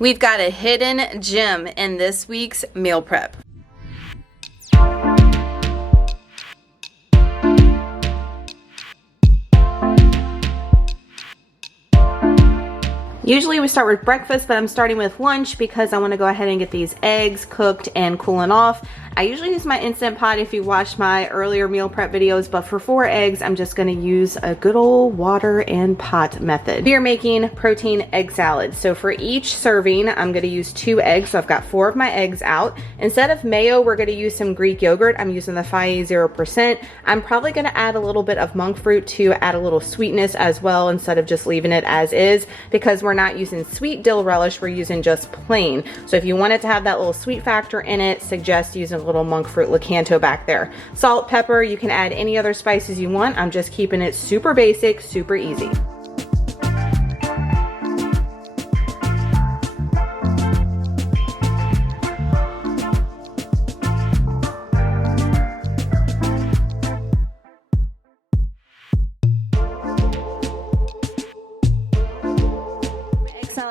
We've got a hidden gem in this week's meal prep. Usually we start with breakfast, but I'm starting with lunch because I want to go ahead and get these eggs cooked and cooling off. I usually use my Instant Pot if you watched my earlier meal prep videos, but for 4 eggs, I'm just going to use a good old water and pot method. We are making protein egg salad. So for each serving, I'm going to use 2 eggs. So I've got 4 of my eggs out. Instead of mayo, we're going to use some Greek yogurt. I'm using the Fage 0%. I'm probably going to add a little bit of monk fruit to add a little sweetness as well, instead of just leaving it as is, because we're not using sweet dill relish, we're using just plain. So if you want it to have that little sweet factor in it, suggest using a little monk fruit Lakanto back there. Salt, pepper, you can add any other spices you want. I'm just keeping it super basic, super easy.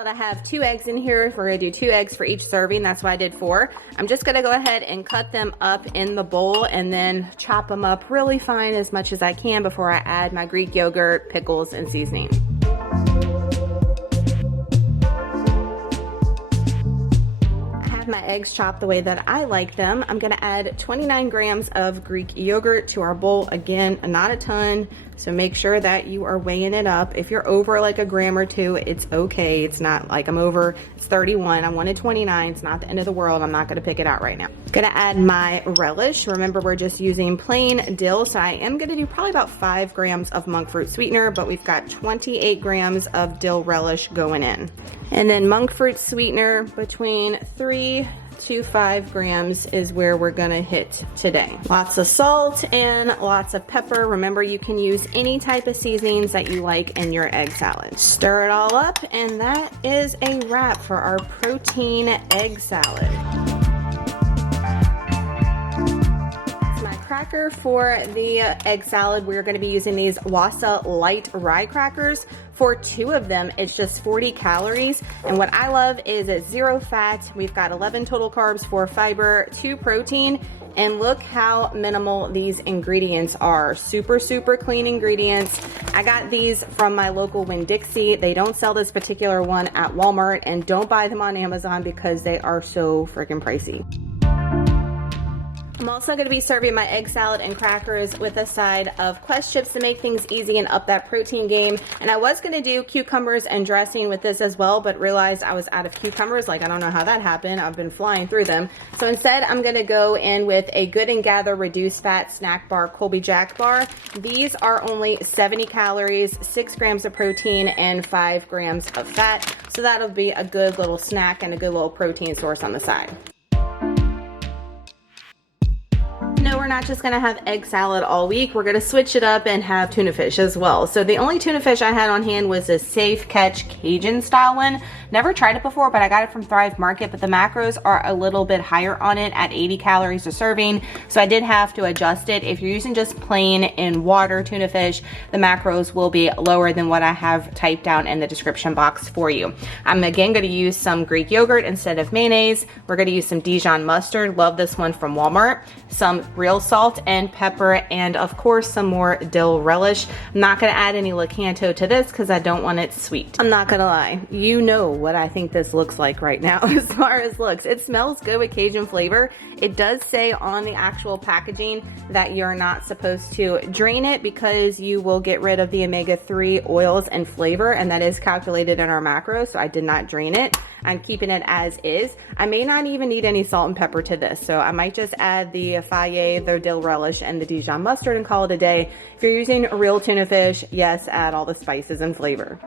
I have 2 eggs in here. We're gonna do 2 eggs for each serving. That's why I did 4. I'm just gonna go ahead and cut them up in the bowl and then chop them up really fine as much as I can before I add my Greek yogurt, pickles, and seasoning. My eggs chopped the way that I like them. I'm gonna add 29 grams of Greek yogurt to our bowl. Again, not a ton, so make sure that you are weighing it up. If you're over like a gram or 2, it's okay. It's not like I'm over, it's 31. I wanted 29, it's not the end of the world. I'm not gonna pick it out right now. Gonna add my relish. Remember, we're just using plain dill, so I am gonna do probably about 5 grams of monk fruit sweetener, but we've got 28 grams of dill relish going in. And then monk fruit sweetener, between 3 to 5 grams is where we're gonna hit today. Lots of salt and lots of pepper. Remember, you can use any type of seasonings that you like in your egg salad. Stir it all up, and that is a wrap for our protein egg salad. Cracker for the egg salad. We're going to be using these Wasa light rye crackers. For 2 of them, it's just 40 calories, and what I love is it's 0 fat. We've got 11 total carbs, 4 fiber, 2 protein, and look how minimal these ingredients are. Super clean ingredients. I got these from my local Winn-Dixie. They don't sell this particular one at Walmart, and don't buy them on Amazon because they are so freaking pricey. I'm also going to be serving my egg salad and crackers with a side of Quest chips to make things easy and up that protein game. And I was going to do cucumbers and dressing with this as well, but realized I was out of cucumbers. Like, I don't know how that happened. I've been flying through them. So instead, I'm going to go in with a Good and Gather reduced fat snack bar, Colby Jack bar. These are only 70 calories, 6 grams of protein, and 5 grams of fat. So that'll be a good little snack and a good little protein source on the side. No, we're not just gonna have egg salad all week. We're gonna switch it up and have tuna fish as well. So the only tuna fish I had on hand was a Safe Catch Cajun style one. Never tried it before, but I got it from Thrive Market, but the macros are a little bit higher on it at 80 calories a serving. So I did have to adjust it. If you're using just plain in water tuna fish, the macros will be lower than what I have typed down in the description box for you. I'm again gonna use some Greek yogurt instead of mayonnaise. We're gonna use some Dijon mustard. Love this one from Walmart. Some real salt and pepper, and of course some more dill relish. I'm not gonna add any Lakanto to this because I don't want it sweet. I'm not gonna lie, you know what I think this looks like right now as far as looks. It smells good with Cajun flavor. It does say on the actual packaging that you're not supposed to drain it because you will get rid of the omega-3 oils and flavor, and that is calculated in our macros, so I did not drain it. I'm keeping it as is. I may not even need any salt and pepper to this, so I might just add the Fage, the dill relish, and the Dijon mustard and call it a day. If you're using real tuna fish, yes, add all the spices and flavor.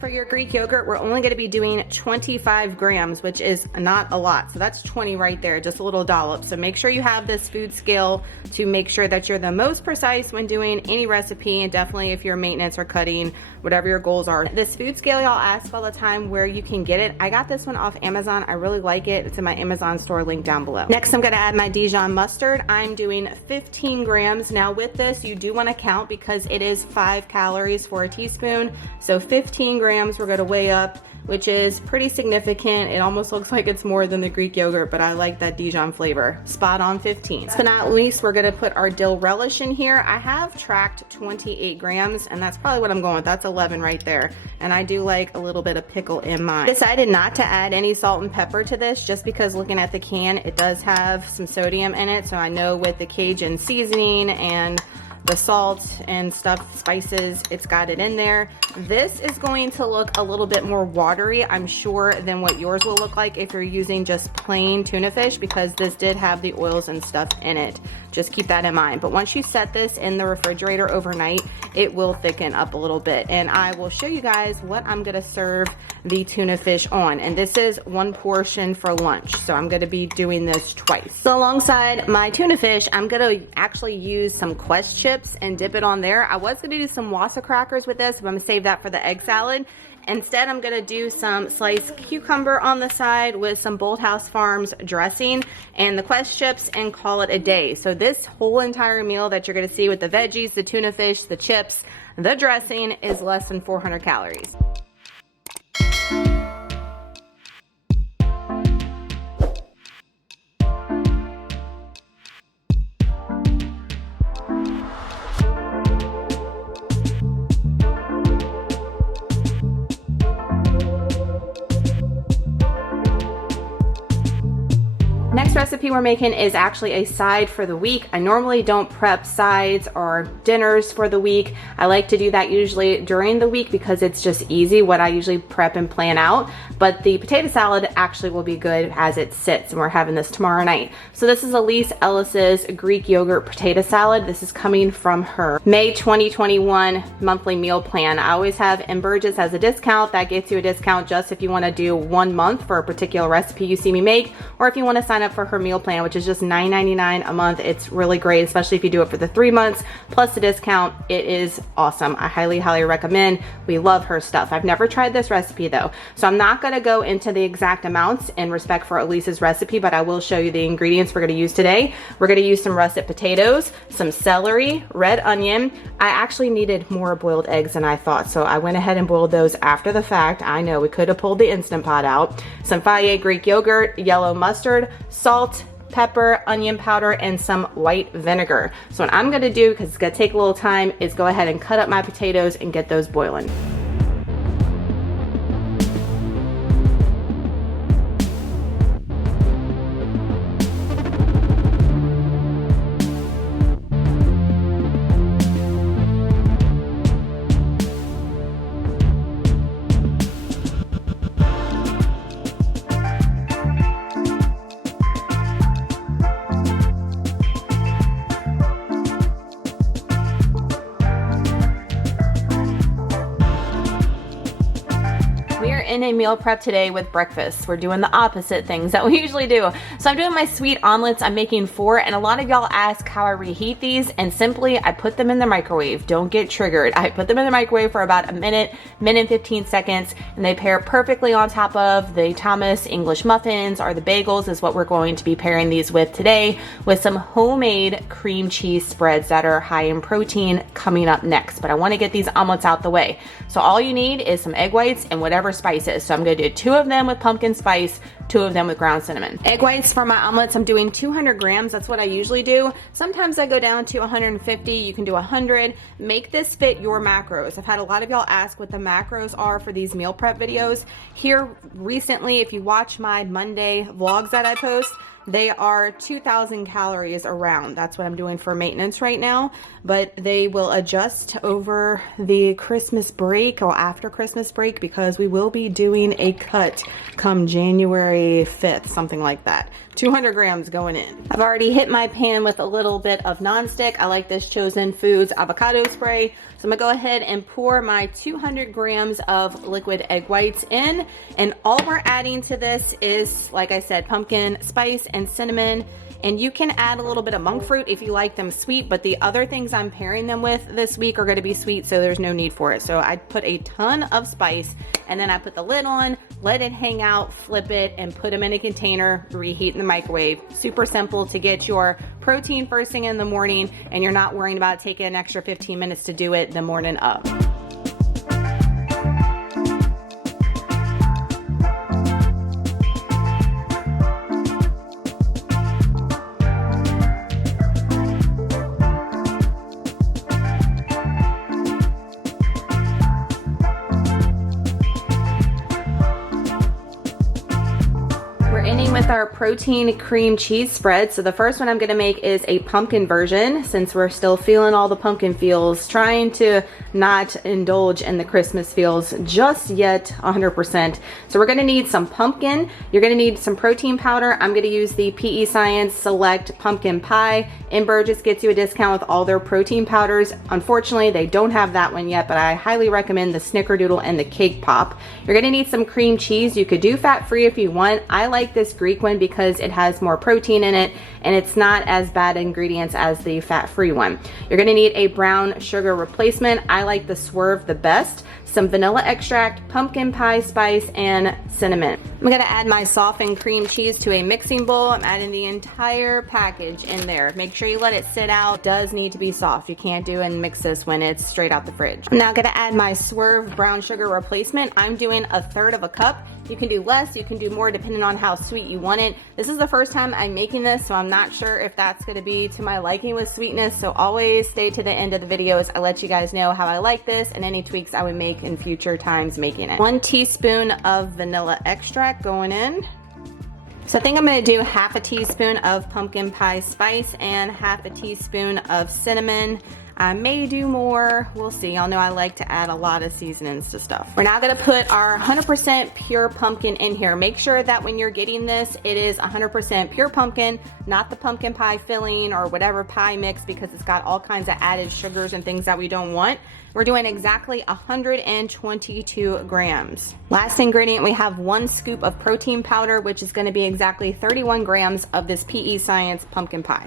for your Greek yogurt, we're only going to be doing 25 grams, which is not a lot. So that's 20 right there, just a little dollop. So make sure you have this food scale to make sure that you're the most precise when doing any recipe, and definitely if you're maintenance or cutting, whatever your goals are. This food scale, y'all ask all the time where you can get it. I got this one off Amazon. I really like it. It's in my Amazon store, link down below. Next, I'm going to add my Dijon mustard. I'm doing 15 grams. Now with this, you do want to count because it is 5 calories for a teaspoon. So 15 grams we're going to weigh up, which is pretty significant. It almost looks like it's more than the Greek yogurt, but I like that Dijon flavor. Spot on 15. Last but not least, we're gonna put our dill relish in here. I have tracked 28 grams, and that's probably what I'm going with. That's 11 right there. And I do like a little bit of pickle in mine. I decided not to add any salt and pepper to this just because looking at the can, it does have some sodium in it. So I know with the Cajun seasoning and the salt and stuff, spices, it's got it in there. This is going to look a little bit more watery, I'm sure, than what yours will look like if you're using just plain tuna fish, because this did have the oils and stuff in it. Just keep that in mind. But once you set this in the refrigerator overnight, it will thicken up a little bit. And I will show you guys what I'm gonna serve the tuna fish on. And this is 1 portion for lunch. So I'm gonna be doing this twice. So alongside my tuna fish, I'm gonna actually use some Quest chips and dip it on there. I was gonna do some Wassa crackers with this, but I'm gonna save that for the egg salad. Instead, I'm gonna do some sliced cucumber on the side with some Bolthouse Farms dressing and the Quest chips, and call it a day. So this whole entire meal that you're gonna see with the veggies, the tuna fish, the chips, the dressing is less than 400 calories. Next recipe we're making is actually a side for the week. I normally don't prep sides or dinners for the week. I like to do that usually during the week because it's just easy what I usually prep and plan out. But the potato salad actually will be good as it sits, and we're having this tomorrow night. So this is Elise Ellis's Greek yogurt potato salad. This is coming from her May 2021 monthly meal plan. I always have Burgess as a discount. That gets you a discount just if you want to do 1 month for a particular recipe you see me make, or if you want to sign up for her meal plan, which is just $9.99 a month. It's really great, especially if you do it for the 3 months plus the discount. It is awesome. I highly recommend. We love her stuff. I've never tried this recipe though, so I'm not going to go into the exact amounts in respect for Elise's recipe, but I will show you the ingredients we're going to use today. We're going to use some russet potatoes, some celery, red onion. I actually needed more boiled eggs than I thought, so I went ahead and boiled those after the fact. I know we could have pulled the Instant Pot out. Some Fage Greek yogurt, yellow mustard, salt, pepper, onion powder, and some white vinegar. So what I'm gonna do, because it's gonna take a little time, is go ahead and cut up my potatoes and get those boiling. In a meal prep today with breakfast. We're doing the opposite things that we usually do. So I'm doing my sweet omelets. I'm making 4, and a lot of y'all ask how I reheat these, and simply I put them in the microwave. Don't get triggered. I put them in the microwave for about a minute and 15 seconds, and they pair perfectly on top of the Thomas English muffins, or the bagels is what we're going to be pairing these with today, with some homemade cream cheese spreads that are high in protein coming up next. But I want to get these omelets out the way. So all you need is some egg whites and whatever spices. So I'm going to do 2 of them with pumpkin spice, 2 of them with ground cinnamon. Egg whites for my omelets, I'm doing 200 grams. That's what I usually do. Sometimes I go down to 150. You can do 100. Make this fit your macros. I've had a lot of y'all ask what the macros are for these meal prep videos. Here recently, if you watch my Monday vlogs that I post, They are 2,000 calories around. That's what I'm doing for maintenance right now, but they will adjust over the Christmas break or after Christmas break, because we will be doing a cut come January 5th, something like that. 200 grams going in. I've already hit my pan with a little bit of nonstick. I like this Chosen Foods avocado spray. So I'm gonna go ahead and pour my 200 grams of liquid egg whites in. And all we're adding to this is, like I said, pumpkin spice and cinnamon. And you can add a little bit of monk fruit if you like them sweet, but the other things I'm pairing them with this week are gonna be sweet, so there's no need for it. So I put a ton of spice, and then I put the lid on, let it hang out, flip it, and put them in a container, reheat in the microwave. Super simple to get your protein first thing in the morning, and you're not worrying about taking an extra 15 minutes to do it the morning of. With our protein cream cheese spread. So the first one I'm going to make is a pumpkin version, since we're still feeling all the pumpkin feels, trying to not indulge in the Christmas feels just yet 100%. So we're going to need some pumpkin. You're going to need some protein powder. I'm going to use the PEScience Select Pumpkin Pie. And Burgess gets you a discount with all their protein powders. Unfortunately, they don't have that one yet, but I highly recommend the Snickerdoodle and the Cake Pop. You're going to need some cream cheese. You could do fat-free if you want. I like this Greek one because it has more protein in it, and it's not as bad ingredients as the fat-free one. You're going to need a brown sugar replacement. I like the Swerve the best. Some vanilla extract, pumpkin pie spice, and cinnamon. I'm going to add my softened cream cheese to a mixing bowl. I'm adding the entire package in there. Make sure you let it sit out. It does need to be soft. You can't do and mix this when it's straight out the fridge. I'm now going to add my Swerve brown sugar replacement. I'm doing 1/3 of a cup. You can do less, you can do more depending on how sweet you want it. This is the first time I'm making this, so I'm not sure if that's going to be to my liking with sweetness. So always stay to the end of the videos. I let you guys know how I like this and any tweaks I would make in future times making it. 1 teaspoon of vanilla extract going in. So I think I'm going to do 1/2 teaspoon of pumpkin pie spice and 1/2 teaspoon of cinnamon. I may do more, we'll see. Y'all know I like to add a lot of seasonings to stuff. We're now gonna put our 100% pure pumpkin in here. Make sure that when you're getting this, it is 100% pure pumpkin, not the pumpkin pie filling or whatever pie mix, because it's got all kinds of added sugars and things that we don't want. We're doing exactly 122 grams. Last ingredient, we have 1 scoop of protein powder, which is gonna be exactly 31 grams of this PEScience pumpkin pie.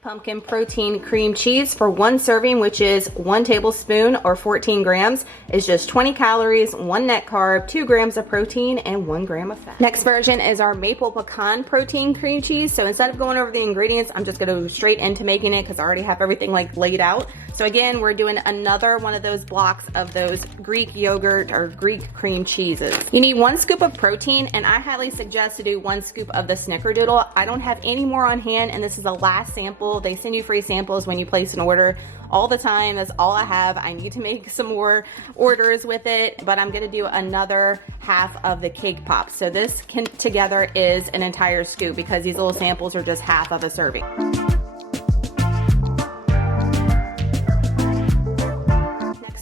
Pumpkin protein cream cheese for 1 serving, which is 1 tablespoon or 14 grams, is just 20 calories, 1 net carb, 2 grams of protein, and 1 gram of fat. Next version is our maple pecan protein cream cheese. So instead of going over the ingredients, I'm just gonna go straight into making it because I already have everything like laid out. So again, we're doing another one of those blocks of those Greek yogurt or Greek cream cheeses. You need 1 scoop of protein, and I highly suggest to do 1 scoop of the Snickerdoodle. I don't have any more on hand, and this is the last sample. They send you free samples when you place an order all the time. That's all I have. I need to make some more orders with it, but I'm gonna do another 1/2 of the Cake Pop. So this together is an entire scoop because these little samples are just 1/2 of a serving.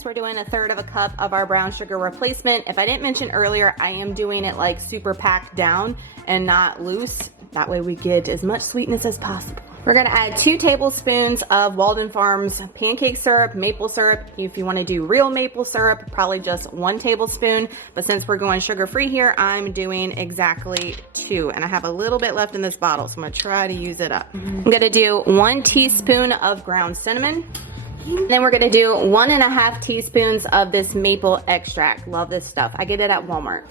We're doing 1/3 of a cup of our brown sugar replacement. If I didn't mention earlier, I am doing it like super packed down and not loose. That way we get as much sweetness as possible. We're gonna add 2 tablespoons of Walden Farms pancake syrup, maple syrup. If you wanna do real maple syrup, probably just 1 tablespoon. But since we're going sugar-free here, I'm doing exactly 2. And I have a little bit left in this bottle, so I'm gonna try to use it up. I'm gonna do 1 teaspoon of ground cinnamon. Then we're gonna do 1.5 teaspoons of this maple extract. Love this stuff. I get it at Walmart.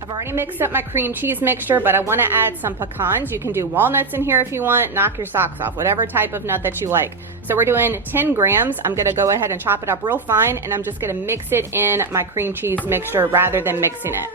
I've already mixed up my cream cheese mixture, but I want to add some pecans. You can do walnuts in here if you want. Knock your socks off, whatever type of nut that you like. So we're doing 10 grams. I'm gonna go ahead and chop it up real fine, and I'm just gonna mix it in my cream cheese mixture rather than mixing it.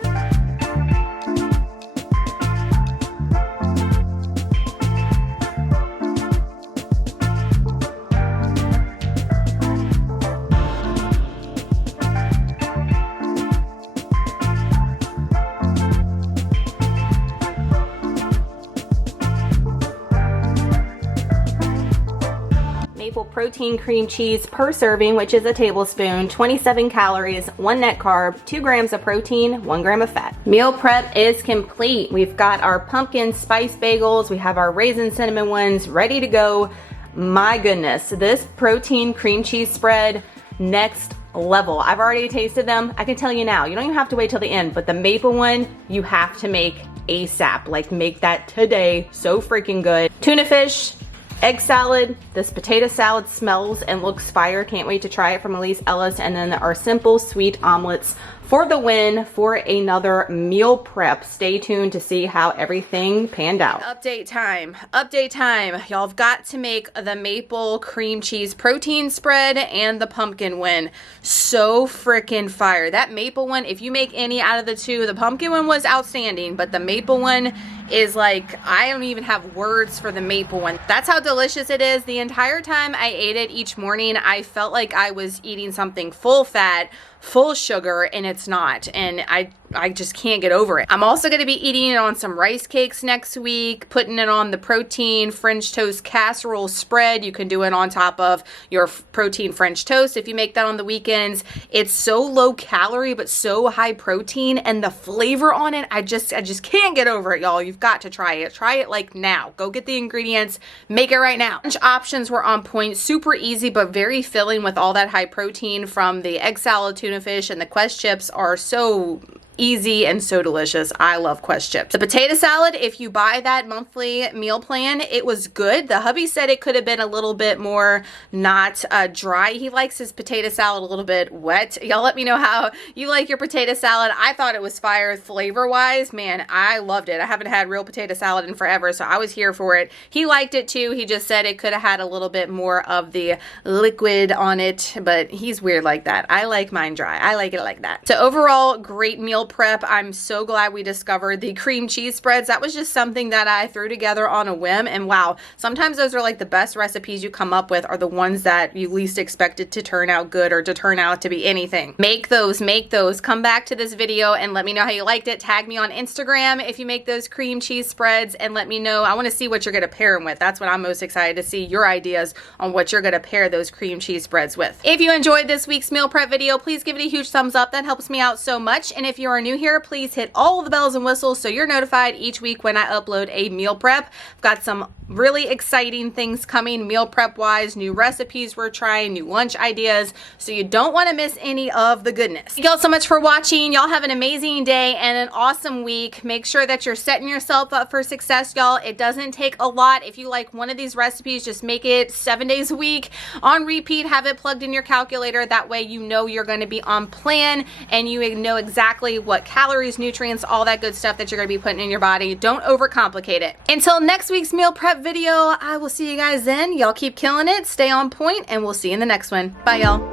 Maple protein cream cheese per serving, which is a tablespoon, 27 calories, 1 net carb, 2 grams of protein, 1 gram of fat. Meal prep is complete. We've got our pumpkin spice bagels, we have our raisin cinnamon ones ready to go. My goodness, this protein cream cheese spread, next level. I've already tasted them. I can tell you now, you don't even have to wait till the end, but the maple one, you have to make ASAP. Like, make that today. So freaking good. Tuna fish, egg salad. This potato salad smells and looks fire. Can't wait to try it from Elise Ellis. And then our simple sweet omelets for the win for another meal prep. Stay tuned to see how everything panned out. Update time. Update time. Y'all have got to make the maple cream cheese protein spread and the pumpkin one. So freaking fire. That maple one, if you make any out of the two, the pumpkin one was outstanding, but the maple one is like, I don't even have words for the maple one. That's how delicious it is. The entire time I ate it each morning, I felt like I was eating something full fat, full sugar, and it's not. And I just can't get over it. I'm also going to be eating it on some rice cakes next week, putting it on the protein French toast casserole spread. You can do it on top of your protein French toast if you make that on the weekends. It's so low calorie, but so high protein, and the flavor on it, I just can't get over it, y'all. You've got to try it. Try it like now. Go get the ingredients, make it right now. Lunch options were on point, super easy, but very filling with all that high protein from the egg salad, tuna fish, and the Quest chips are so easy and so delicious. I love Quest chips. The potato salad, if you buy that monthly meal plan, it was good. The hubby said it could have been a little bit more not dry. He likes his potato salad a little bit wet. Y'all let me know how you like your potato salad. I thought it was fire flavor wise. Man, I loved it. I haven't had real potato salad in forever, so I was here for it. He liked it too. He just said it could have had a little bit more of the liquid on it, but he's weird like that. I like mine dry. I like it like that. So overall, great meal prep. I'm so glad we discovered the cream cheese spreads. That was just something that I threw together on a whim, and wow, sometimes those are like the best recipes you come up with are the ones that you least expected to turn out good or to turn out to be anything. Make those. Come back to this video and let me know how you liked it. Tag me on Instagram if you make those cream cheese spreads and let me know. I want to see what you're going to pair them with. That's what I'm most excited to see, your ideas on what you're going to pair those cream cheese spreads with. If you enjoyed this week's meal prep video, please give it a huge thumbs up. That helps me out so much. And if you are new here, please hit all the bells and whistles so you're notified each week when I upload a meal prep. I've got some really exciting things coming meal prep wise, new recipes we're trying, new lunch ideas, so you don't want to miss any of the goodness. Thank y'all so much for watching. Y'all have an amazing day and an awesome week. Make sure that you're setting yourself up for success, y'all. It doesn't take a lot. If you like one of these recipes, just make it 7 days a week on repeat. Have it plugged in your calculator. That way you know you're going to be on plan and you know exactly what calories, nutrients, all that good stuff that you're going to be putting in your body. Don't overcomplicate it. Until next week's meal prep video, I will see you guys then. Y'all keep killing it, stay on point, and we'll see you in the next one. Bye, y'all.